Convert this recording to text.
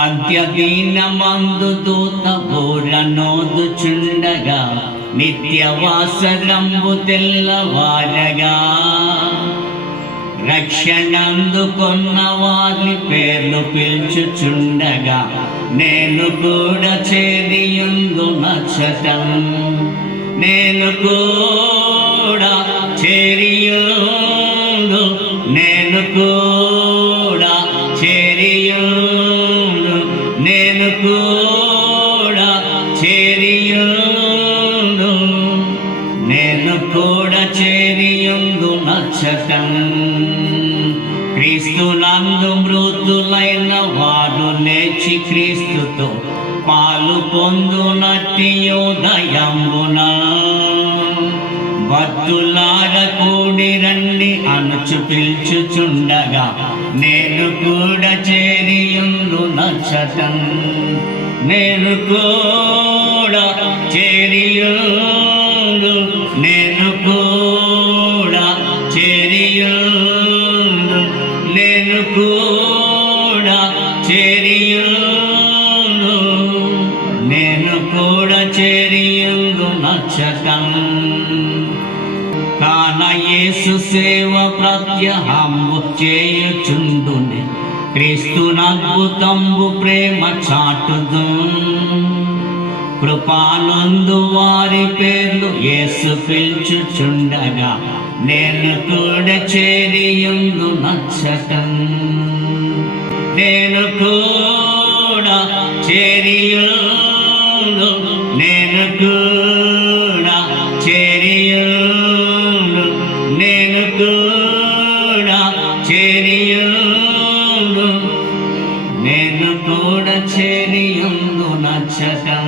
అంత్యదీనమందు దూత బోరనోదుచుండగా నిత్యవాసరంబు తెల్లవారగా రక్షణందుకొన్న వారి పేర్లు పిలుచుచుండగా నేను కూడా చేరియుందు నచ్చటం నేను కూడా చేరియుందు నేను కూడా చేరియుందు నేను కూడా చేరియుందు నేను కూడా చేరియుందు నచ్చటం క్రీస్తునందు మృతులైన వారు లేచి క్రీస్తుతో పాలు పొందునట్టి ఉదయంబున భక్తులార కూడి రండి అనుచు పిలుచుచుండగా నేను కూడా చేరియుందు నచ్చటం నేను కూడా చేరియుందు నేను కూడా చేరియుందు నేను కూడా చేరియుందు నేను కూడా చేరియుందు నచ్చటం కాన యేసు సేవ ప్రత్యహంబు చేయుచుండుని క్రీస్తునద్భుతంబు ప్రేమ చాటుదు కృపానందు వారి పేర్లు యేసు పిలుచుచుండగా నేను కూడా చేరియుందు నచ్చటం నేను కూడా చేరియుందు నేను కూడా చేరియుందు నేను కూడా చేరియుందు నేను కూడా చేరియుందు నచ్చటం